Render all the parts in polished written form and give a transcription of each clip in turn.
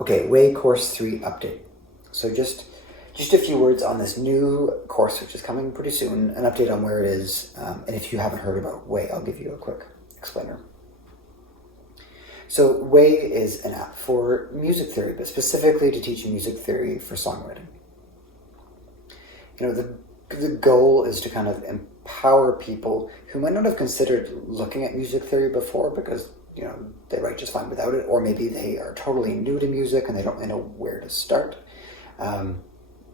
Okay, Waay Course 3 update. So just a few words on this new course, which is coming pretty soon, an update on where it is, and if you haven't heard about Waay, I'll give you a quick explainer. So Waay is an app for music theory, but specifically to teach music theory for songwriting. You know, the goal is to kind of empower people who might not have considered looking at music theory before because, you know, they write just fine without it, or maybe they are totally new to music and they don't really know where to start.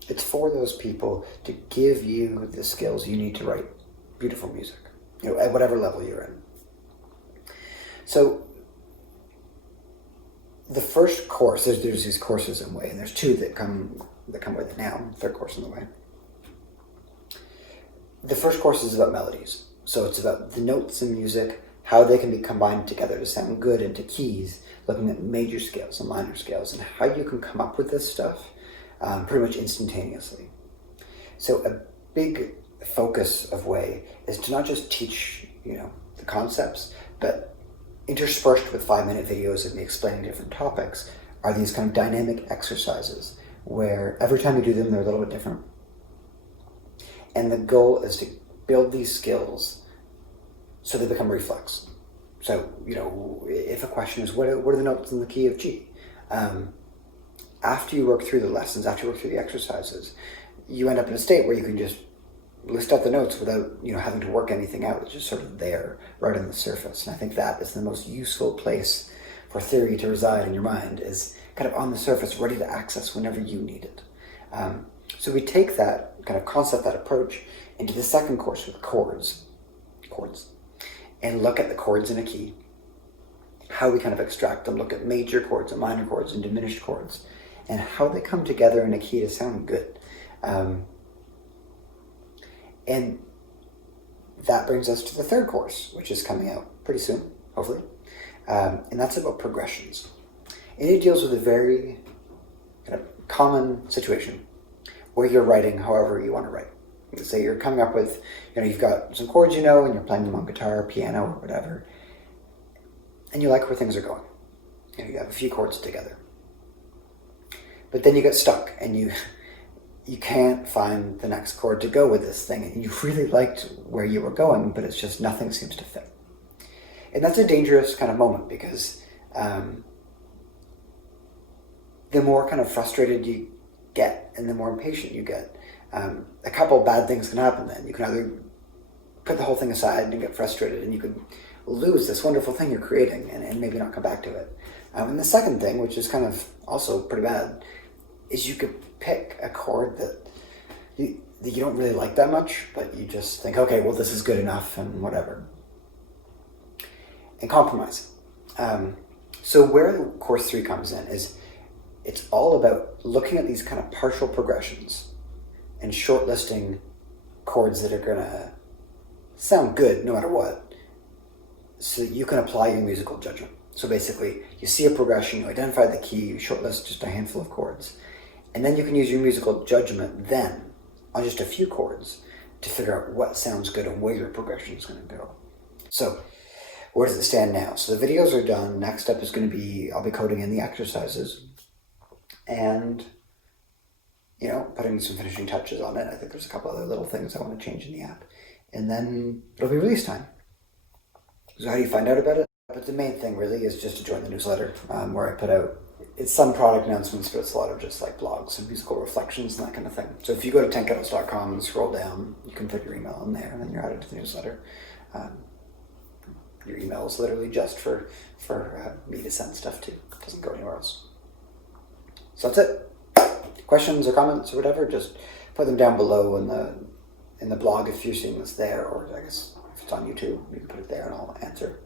It's for those people to give you the skills you need to write beautiful music, you know, at whatever level you're in. So the first course, there's these courses in Waay, and there's two that come with it now, third course in the way. The first course is about melodies. So it's about the notes in music, how they can be combined together to sound good into keys, looking at major scales and minor scales, and how you can come up with this stuff pretty much instantaneously. So a big focus of Waay is to not just teach, you know, the concepts, but interspersed with 5-minute videos of me explaining different topics are these kind of dynamic exercises where every time you do them, they're a little bit different. And the goal is to build these skills so they become reflex. So, you know, if a question is, what are the notes in the key of G? After you work through the lessons, after you work through the exercises, you end up in a state where you can just list out the notes without, you know, having to work anything out. It's just sort of there, right on the surface. And I think that is the most useful place for theory to reside in your mind, is kind of on the surface, ready to access whenever you need it. So we take that kind of concept, that approach, into the second course with chords, and look at the chords in a key, how we kind of extract them, look at major chords and minor chords and diminished chords, and how they come together in a key to sound good. And that brings us to the third course, which is coming out pretty soon, hopefully. And that's about progressions. And it deals with a very kind of common situation where you're writing however you want to write. Let's say you're coming up with, you know, you've got some chords you know, and you're playing them on guitar, piano, or whatever, and you like where things are going. You know, you have a few chords together. But then you get stuck, and you can't find the next chord to go with this thing, and you really liked where you were going, but it's just nothing seems to fit. And that's a dangerous kind of moment, because the more kind of frustrated you get and the more impatient you get, a couple of bad things can happen then. You can either put the whole thing aside and get frustrated, and you could lose this wonderful thing you're creating and maybe not come back to it. And the second thing, which is kind of also pretty bad, is you could pick a chord that you don't really like that much, but you just think, okay, well, this is good enough and whatever. And compromise. So where the course 3 comes in is it's all about looking at these kind of partial progressions and shortlisting chords that are going to sound good no matter what, so that you can apply your musical judgment. So basically, you see a progression, you identify the key, you shortlist just a handful of chords, and then you can use your musical judgment then on just a few chords to figure out what sounds good and where your progression is going to go. So where does it stand now? So the videos are done. Next up is going to be, I'll be coding in the exercises and, you know, putting some finishing touches on it. I think there's a couple other little things I want to change in the app. And then it'll be release time. So how do you find out about it? But the main thing really is just to join the newsletter, where I put out, it's some product announcements, but it's a lot of just like blogs and musical reflections and that kind of thing. So if you go to tenkettles.com and scroll down, you can put your email in there and then you're added to the newsletter. Your email is literally just for me to send stuff to. It doesn't go anywhere else. So that's it. Questions or comments or whatever, just put them down below in the blog if you're seeing this there, or I guess if it's on YouTube, you can put it there and I'll answer.